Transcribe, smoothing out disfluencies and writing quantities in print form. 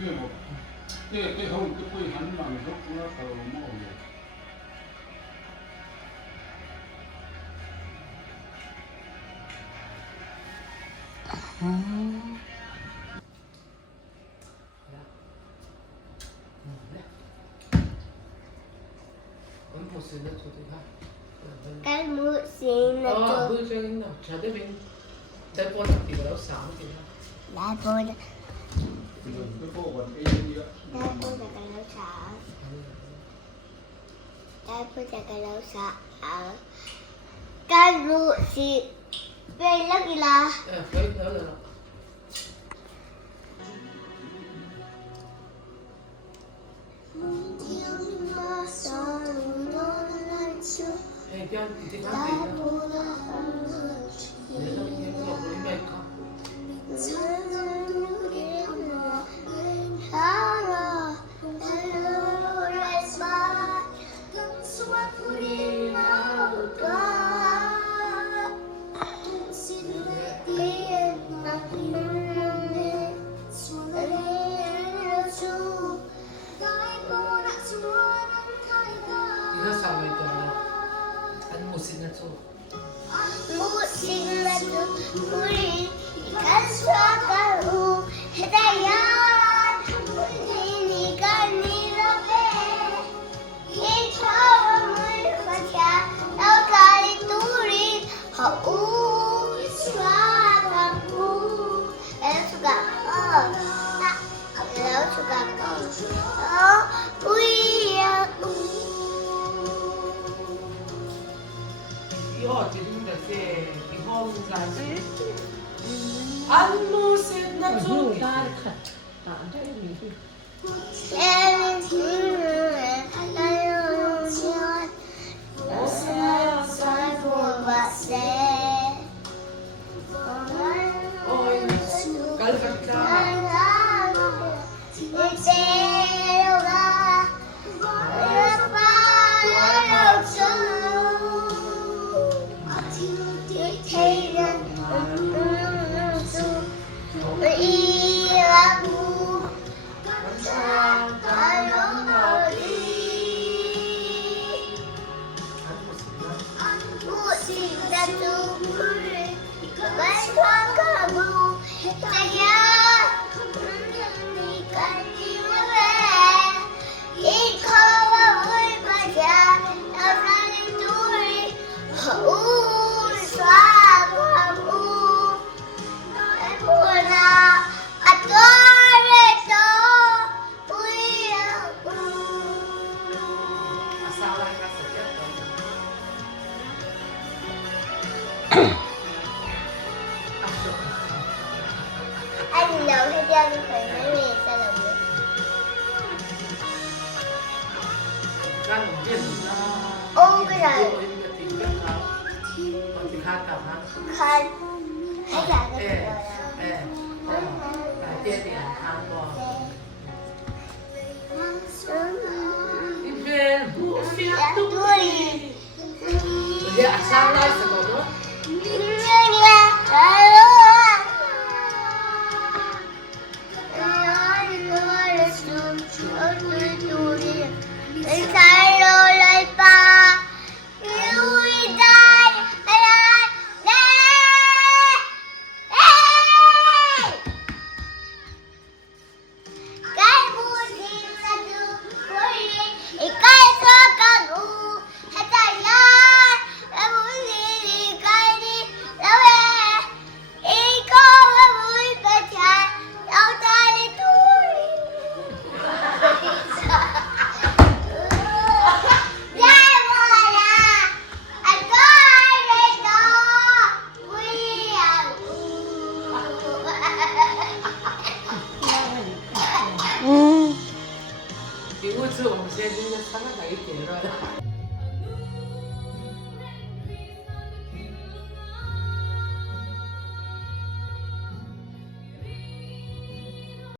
이게 뭐 cái hôn cái quy hắn mà mình rút nó từ nó còn gì cái mũi xin là 아, 물 저기 있나? 자대빈 대본 잡기가 싸움 기나. đã tôi đã cái cô còn y gì đó tôi là cái lâu sợ đã tôi là cái lâu sợ cái mũi xin về lớp gì là 예, 거기 넣어라. 애견 이제 가게 있나? 내가 얘가 뭐이니까? 이거 싸워 있잖아. 안 무슨 소. 무슨 우리 가수하고 해다야 우리니까 니럽에 이 처음을 맞아 나가리 둘이 허우 수학하고 에수가 우이야 이거 지금 이제 이거 가지. 안 무슨 소. anh nấu hay đeo thì phải nói về sao là được ôm cái này khăn hay là cái 이거 저 엄세는 하나 다 있게 해라.